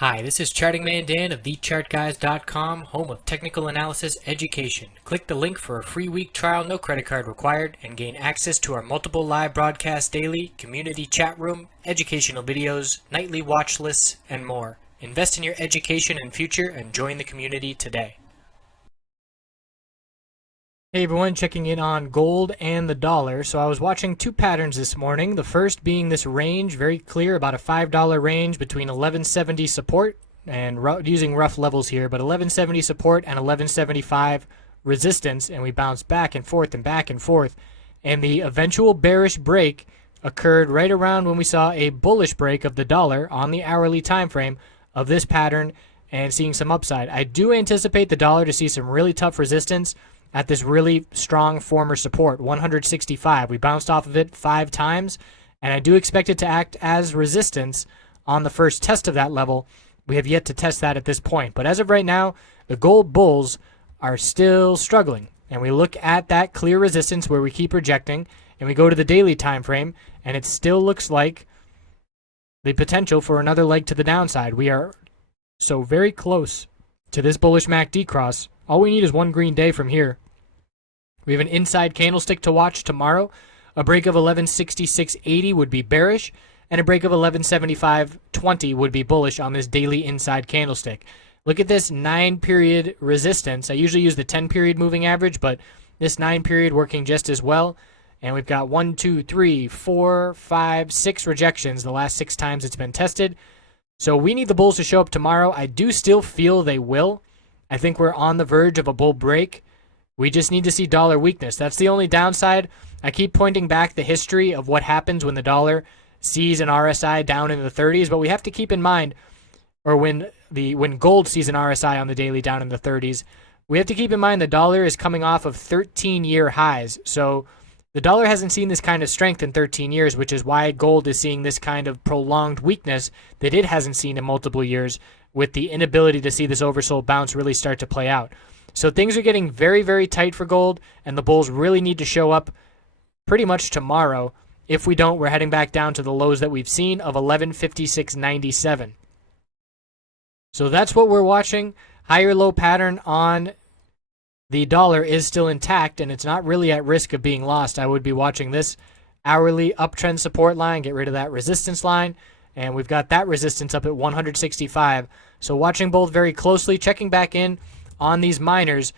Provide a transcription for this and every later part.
Hi, this is Charting Man Dan of TheChartGuys.com, home of technical analysis education. Click the link for a free week trial, no credit card required, and gain access to our multiple live broadcasts daily, community chat room, educational videos, nightly watch lists, and more. Invest in your education and future and join the community today. Hey everyone, checking in on gold and the dollar. So I was watching two patterns this morning. The first being this range, very clear, about a $5 range between 1170 support and using rough levels here, but 1170 support and 1175 resistance, and we bounced back and forth and back and forth. And the eventual bearish break occurred right around when we saw a bullish break of the dollar on the hourly time frame of this pattern and seeing some upside. I do anticipate the dollar to see some really tough resistance at this really strong former support, 165. We bounced off of it 5 times, and I do expect it to act as resistance on the first test of that level. We have yet to test that at this point. But as of right now, the gold bulls are still struggling. And we look at that clear resistance where we keep rejecting, and we go to the daily time frame, and it still looks like the potential for another leg to the downside. We are so very close to this bullish MACD cross. All we need is one green day from here. We have an inside candlestick to watch tomorrow. A break of 1166.80 would be bearish, and a break of 1175.20 would be bullish on this daily inside candlestick. Look at this 9-period resistance. I usually use the 10-period moving average, but this 9-period working just as well. And we've got 1, 2, 3, 4, 5, 6 rejections the last 6 times it's been tested. So we need the bulls to show up tomorrow. I do still feel they will. I think we're on the verge of a bull break. We just need to see dollar weakness. That's the only downside. I keep pointing back the history of what happens when the dollar sees an RSI down in the 30s, but we have to keep in mind, or when gold sees an RSI on the daily down in the 30s, we have to keep in mind the dollar is coming off of 13-year highs. So the dollar hasn't seen this kind of strength in 13 years, which is why gold is seeing this kind of prolonged weakness that it hasn't seen in multiple years, with the inability to see this oversold bounce really start to play out. So things are getting very, very tight for gold, and the bulls really need to show up pretty much tomorrow. If we don't, we're heading back down to the lows that we've seen of 1156.97. So that's what we're watching. Higher low pattern on the dollar is still intact, and it's not really at risk of being lost. I would be watching this hourly uptrend support line, get rid of that resistance line, and we've got that resistance up at 165. So watching both very closely, checking back in on these miners.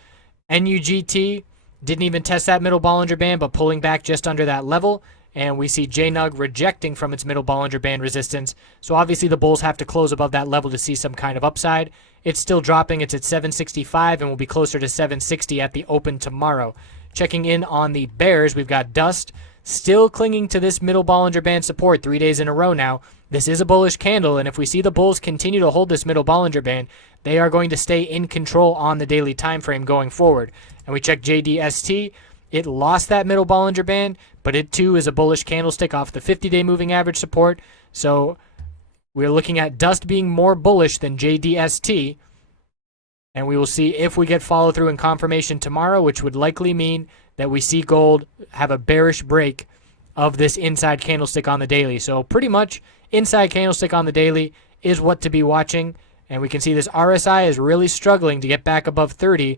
NUGT didn't even test that middle Bollinger Band, but pulling back just under that level. And we see JNUG rejecting from its middle Bollinger Band resistance. So obviously the bulls have to close above that level to see some kind of upside. It's still dropping. It's at 765 and will be closer to 760 at the open tomorrow. Checking in on the bears, we've got Dust still clinging to this middle Bollinger Band support 3 days in a row now. This is a bullish candle, and if we see the bulls continue to hold this middle Bollinger Band, they are going to stay in control on the daily time frame going forward. And we check JDST. It lost that middle Bollinger Band, but it too is a bullish candlestick off the 50-day moving average support. So we're looking at Dust being more bullish than JDST, and we will see if we get follow through and confirmation tomorrow, which would likely mean that we see gold have a bearish break of this inside candlestick on the daily. So pretty much inside candlestick on the daily is what to be watching. And we can see this RSI is really struggling to get back above 30.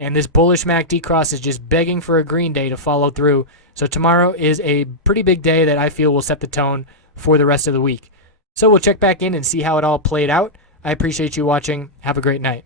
And this bullish MACD cross is just begging for a green day to follow through. So tomorrow is a pretty big day that I feel will set the tone for the rest of the week. So we'll check back in and see how it all played out. I appreciate you watching. Have a great night.